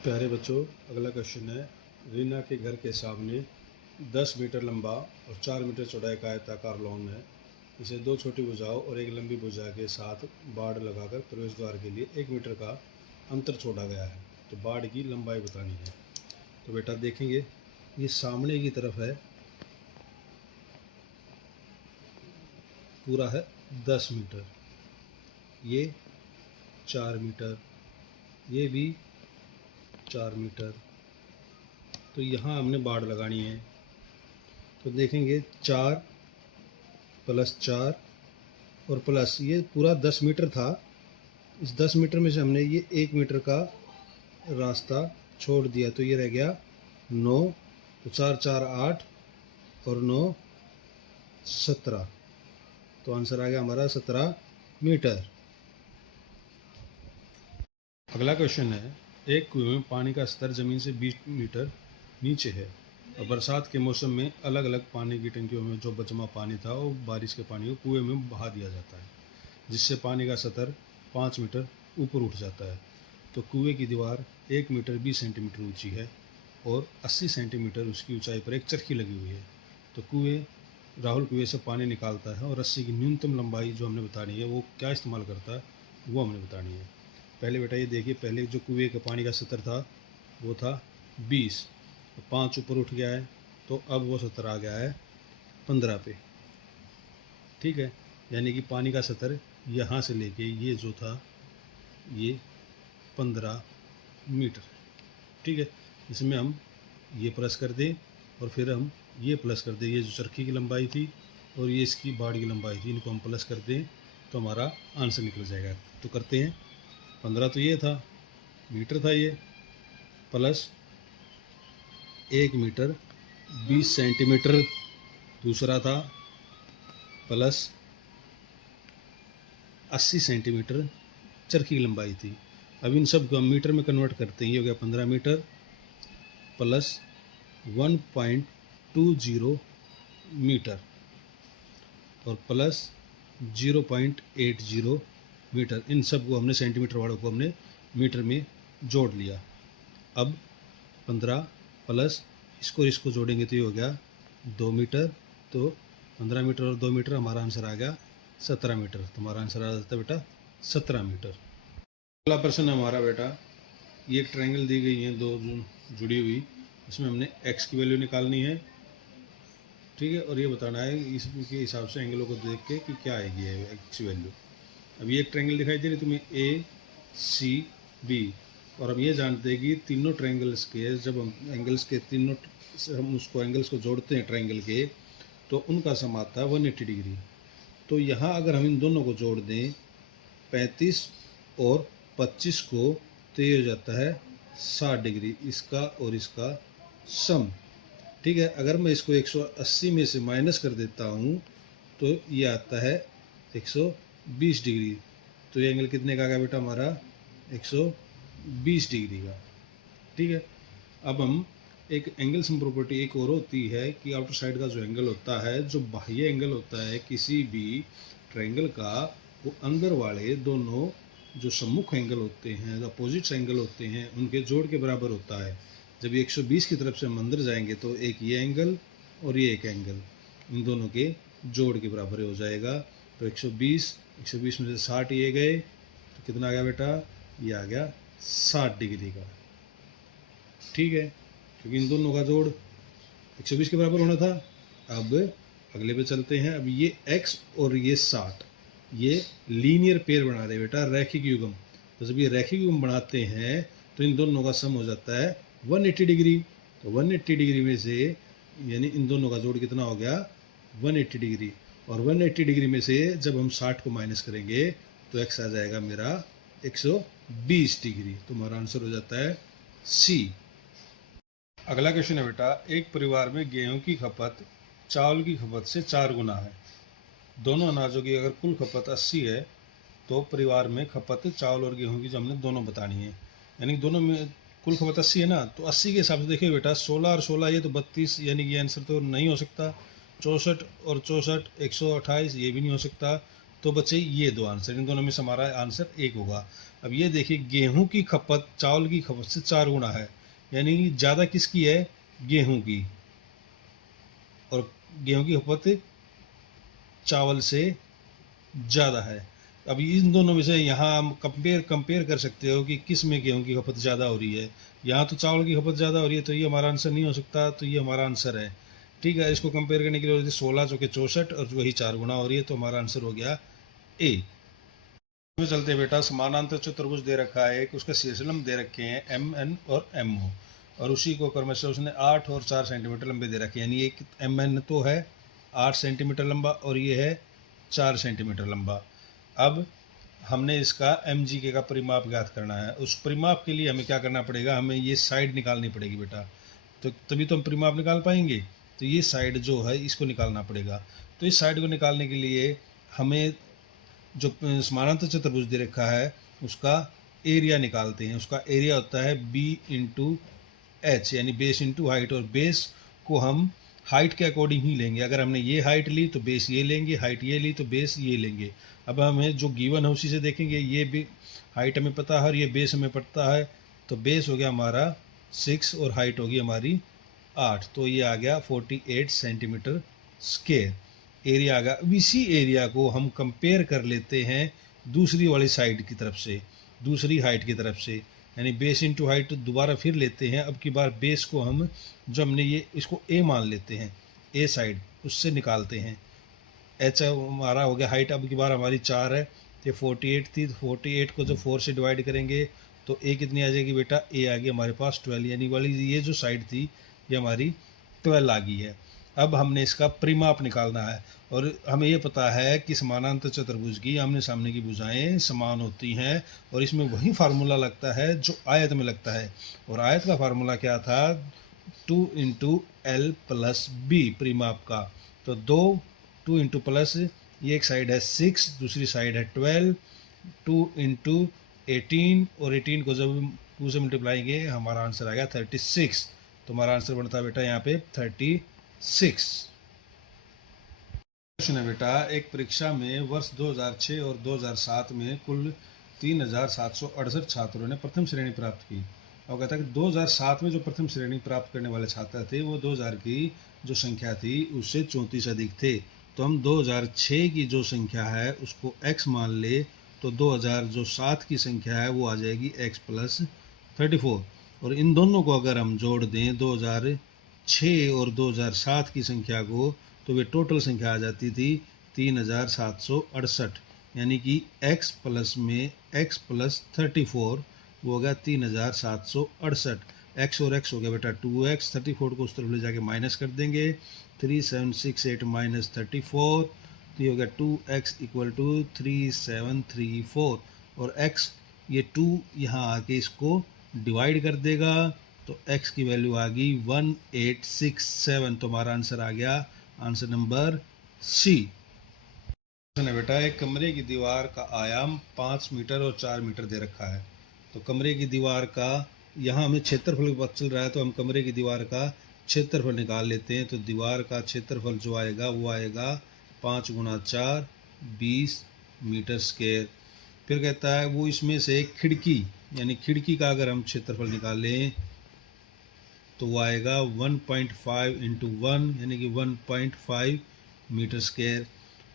प्यारे बच्चों, अगला क्वेश्चन है। रीना के घर के सामने 10 मीटर लंबा और 4 मीटर चौड़ाई का आयताकार लॉन है। इसे दो छोटी भुजाओं और एक लंबी भुजा के साथ बाड़ लगाकर प्रवेश द्वार के लिए 1 मीटर का अंतर छोड़ा गया है। तो बाड़ की लंबाई बतानी है। तो बेटा देखेंगे, ये सामने की तरफ है, पूरा है 10 मीटर, ये 4 मीटर, ये भी 4 मीटर। तो यहाँ हमने बाड़ लगानी है। तो देखेंगे 4 + 4 और प्लस ये पूरा 10 मीटर था। इस 10 मीटर में से हमने ये 1 मीटर का रास्ता छोड़ दिया, तो ये रह गया 9। तो 4 4 8 और 9 17। तो आंसर आ गया हमारा 17 मीटर। अगला क्वेश्चन है। एक कुएं में पानी का स्तर जमीन से 20 मीटर नीचे है और बरसात के मौसम में अलग अलग पानी की टंकियों में जो बचमा पानी था वो बारिश के पानी को कुएं में बहा दिया जाता है, जिससे पानी का स्तर 5 मीटर ऊपर उठ जाता है। तो कुएं की दीवार 1 मीटर 20 सेंटीमीटर ऊंची है और 80 सेंटीमीटर उसकी ऊंचाई पर एक चरखी लगी हुई है। तो राहुल कुएं से पानी निकालता है और रस्सी की न्यूनतम लंबाई जो हमने बतानी है वो क्या इस्तेमाल करता है, वो हमने बतानी है। पहले बेटा ये देखिए, पहले जो कुएं का पानी का स्तर था वो था 20, 5 ऊपर उठ गया है, तो अब वो स्तर आ गया है 15 पे। ठीक है, यानी कि पानी का स्तर यहाँ से लेके ये जो था ये 15 मीटर। ठीक है, इसमें हम ये प्लस कर दें और फिर हम ये प्लस कर दें, ये जो चरखी की लंबाई थी और ये इसकी बाड़ की लंबाई थी, इनको हम प्लस कर दें तो हमारा आंसर निकल जाएगा। तो करते हैं। 15 तो ये था, मीटर था ये, प्लस 1 मीटर 20 सेंटीमीटर दूसरा था, प्लस 80 सेंटीमीटर चरखी की लंबाई थी। अब इन सब को हम मीटर में कन्वर्ट करते हैं। ये हो गया 15 मीटर प्लस 1.20 मीटर और प्लस 0.80 मीटर। इन सब को हमने सेंटीमीटर वालों को हमने मीटर में जोड़ लिया। अब 15 प्लस इसको जोड़ेंगे तो ये हो गया 2 मीटर। तो 15 मीटर और 2 मीटर, हमारा आंसर आ गया 17 मीटर। तो हमारा आंसर आ जाता है बेटा 17 मीटर। अगला प्रश्न है हमारा बेटा, ये एक ट्रायंगल दी गई है, दो जुड़ी हुई, इसमें हमने x की वैल्यू निकालनी है। ठीक है, और ये बताना है इसके हिसाब से एंगलों को देख के कि क्या आएगी x की वैल्यू। अब ये एक ट्रायंगल दिखाई दे रही है तुम्हें ACB, और अब ये जानते हैं कि तीनों ट्रायंगल्स के जब हम एंगल्स के तीनों हम उसको एंगल्स को जोड़ते हैं ट्रायंगल के, तो उनका सम आता है 180 डिग्री। तो यहाँ अगर हम इन दोनों को जोड़ दें 35 और 25 को, तो ये हो जाता है 60 डिग्री, इसका और इसका सम। ठीक है, अगर मैं इसको 180 में से माइनस कर देता हूँ तो ये आता है 120 डिग्री। तो ये एंगल कितने का आ गया बेटा हमारा 120 डिग्री का। ठीक है, अब हम एक एंगल सम प्रॉपर्टी एक और होती है कि आउटर साइड का जो एंगल होता है, जो बाह्य एंगल होता है किसी भी ट्रायंगल का, वो अंदर वाले दोनों जो सम्मुख एंगल होते हैं, जो अपोजिट एंगल होते हैं, उनके जोड़ के बराबर होता है। जब ये 120 की तरफ से हम अंदर जाएंगे तो एक ये एंगल और ये एक एंगल इन दोनों के जोड़ के बराबर हो जाएगा। तो 120 में से 60 ये गए तो कितना आ गया बेटा, ये आ गया 60 डिग्री का। ठीक है, क्योंकि इन दोनों का जोड़ 120 के बराबर होना था। अब अगले पे चलते हैं। अब ये x और ये 60 ये लीनियर पेयर बना रहे बेटा, रैखिक युग्म। तो जब ये रैखिक युग्म बनाते हैं तो इन दोनों का सम हो जाता है 180 डिग्री। तो 180 डिग्री में से यानी इन दोनों का जोड़ कितना हो गया 180 डिग्री, और 180 डिग्री में से जब हम 60 को माइनस करेंगे तो x आ जाएगा मेरा 120 डिग्री। तो हमारा आंसर हो जाता है C। अगला क्वेश्चन है बेटा, एक परिवार में गेहूं की खपत चावल की खपत से 4 गुना है। दोनों अनाजों की अगर कुल खपत 80 है तो परिवार में खपत चावल और गेहूं की जो हमने दोनों बतानी है, यानी दोनों में कुल खपत 80 है ना। तो 80 के हिसाब से देखिए बेटा, 16 और 16 ये तो 32, यानी कि आंसर तो नहीं हो सकता। 64 और 64 128 ये भी नहीं हो सकता। तो बचे ये दो आंसर, इन दोनों में से हमारा आंसर एक होगा। अब ये देखिए, गेहूं की खपत चावल की खपत से 4 गुना है, यानी ज़्यादा किसकी है, गेहूं की, और गेहूं की खपत चावल से ज़्यादा है। अब इन दोनों में से यहाँ हम कंपेयर कर सकते हो कि किस में गेहूं की खपत ज़्यादा हो रही है। यहाँ तो चावल की खपत ज़्यादा हो रही है, तो ये हमारा आंसर नहीं हो सकता, तो ये हमारा आंसर है। ठीक है, इसको कंपेयर करने के लिए 16 चौके 64 और वही 4 गुना हो रही है, तो हमारा आंसर हो गया ए। में चलते बेटा, समानांतर चतुर्भुज दे रखा है एक, उसका शीर्षलंब दे रखे हैं एम एन और एम ओ, और उसी को क्रमशः उसने 8 और 4 सेंटीमीटर लंबे दे रखे हैं, यानी एक एम एन तो है 8 सेंटीमीटर लंबा और ये है 4 सेंटीमीटर लंबा। अब हमने इसका एम जी के का परिमाप ज्ञात करना है। उस परिमाप के लिए हमें क्या करना पड़ेगा, हमें ये साइड निकालनी पड़ेगी बेटा, तो तभी तो हम परिमाप निकाल पाएंगे। तो ये साइड जो है इसको निकालना पड़ेगा। तो इस साइड को निकालने के लिए हमें जो समानांतर चतुर्भुज दे रखा है उसका एरिया निकालते हैं। उसका एरिया होता है बी इंटू एच, यानी बेस इंटू हाइट, और बेस को हम हाइट के अकॉर्डिंग ही लेंगे। अगर हमने ये हाइट ली तो बेस ये लेंगे, हाइट ये ली तो बेस ये लेंगे। अब हमें जो गिवन है उसी से देखेंगे, ये भी हाइट हमें पता है और ये बेस हमें पता है, तो बेस हो गया हमारा 6 और हाइट होगी हमारी 8, तो ये आ गया 48 सेंटीमीटर स्क्वायर एरिया आ गया। अब इसी एरिया को हम कंपेयर कर लेते हैं दूसरी वाली साइड की तरफ से, दूसरी हाइट की तरफ से, यानी बेस इंटू हाइट दोबारा फिर लेते हैं। अब की बार बेस को हम, जो हमने ये इसको ए मान लेते हैं, ए साइड उससे निकालते हैं। एच हमारा हो गया हाइट, अब की बार हमारी 4 है, ये 48 थी, तो 48 को जब 4 से डिवाइड करेंगे तो ए कितनी आ जाएगी बेटा, ए आ गई हमारे पास 12, यानी वाली ये जो साइड थी ये हमारी 12 आ गई है। अब हमने इसका परिमाप निकालना है, और हमें ये पता है कि समानांतर चतुर्भुज की आमने सामने की भुजाएं समान होती हैं, और इसमें वही फार्मूला लगता है जो आयत में लगता है। और आयत का फार्मूला क्या था, 2 इंटू एल प्लस बी परिमाप का। तो 2 इंटू प्लस, ये एक साइड है 6, दूसरी साइड है 12, 2 इंटू 18, और 18 को जब 2 से मल्टीप्लाएंगे हमारा आंसर आएगा 36। तो हमारा आंसर बनता है बेटा यहाँ पे 36। क्वेश्चन है बेटा, एक परीक्षा में वर्ष 2006 और 2007 में कुल 3768 छात्रों ने प्रथम श्रेणी प्राप्त की। और कहता है कि 2007 में जो प्रथम श्रेणी प्राप्त करने वाले छात्र थे वो 2000 की जो संख्या थी उससे 34 अधिक थे। तो हम 2006 की जो संख्या है उसको x मान ले, तो 2007 की संख्या है वो आ जाएगी x प्लस 34, और इन दोनों को अगर हम जोड़ दें 2006 और 2007 की संख्या को, तो वे टोटल संख्या आ जाती थी 3768, यानी कि x प्लस में x प्लस 34 वो हो गया 3768। x और x हो गया बेटा 2x, 34 को उस तरफ ले जाके माइनस कर देंगे, 3768 माइनस 34, तो ये हो गया 2x इक्वल टू 3734, और x ये 2 यहाँ आके इसको डिवाइड कर देगा, तो x की वैल्यू आ गई 1867। तो हमारा आंसर आ गया आंसर नंबर सी। बेटा, एक कमरे की दीवार का आयाम 5 मीटर और 4 मीटर दे रखा है। तो कमरे की दीवार का यहाँ हमें क्षेत्रफल पता चल रहा है, तो हम कमरे की दीवार का क्षेत्रफल निकाल लेते हैं। तो दीवार का क्षेत्रफल जो आएगा वो आएगा 5 गुना 4 20 मीटर स्क्वायर। फिर कहता है वो इसमें से खिड़की, यानी खिड़की का अगर हम क्षेत्रफल निकालें तो वो आएगा 1.5 इंटू 1, यानी कि 1.5 मीटर स्क्वायर।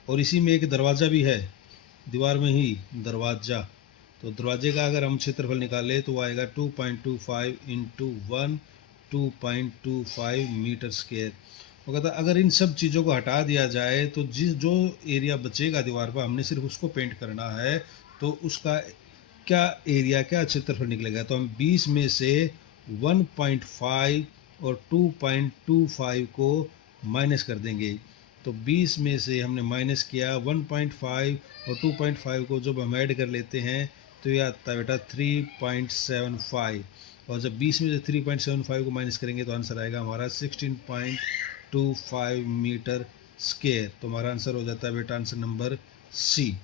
और इसी में एक दरवाज़ा भी है, दीवार में ही दरवाज़ा, तो दरवाजे का अगर हम क्षेत्रफल निकालें तो वो आएगा 2.25 इंटू 1, 2.25 मीटर स्क्वायर। वो कहता है अगर इन सब चीज़ों को हटा दिया जाए तो जो एरिया बचेगा दीवार पर, हमने सिर्फ उसको पेंट करना है, तो उसका क्या एरिया, क्या क्षेत्रफल निकलेगा। तो हम 20 में से 1.5 और 2.25 को माइनस कर देंगे। तो 20 में से हमने माइनस किया 1.5 और 2.5 को जब हम ऐड कर लेते हैं तो ये आता है बेटा 3.75, और जब 20 में से 3.75 को माइनस करेंगे तो आंसर आएगा हमारा 16.25 मीटर स्क्वायर। तो हमारा आंसर हो जाता है बेटा आंसर नंबर सी।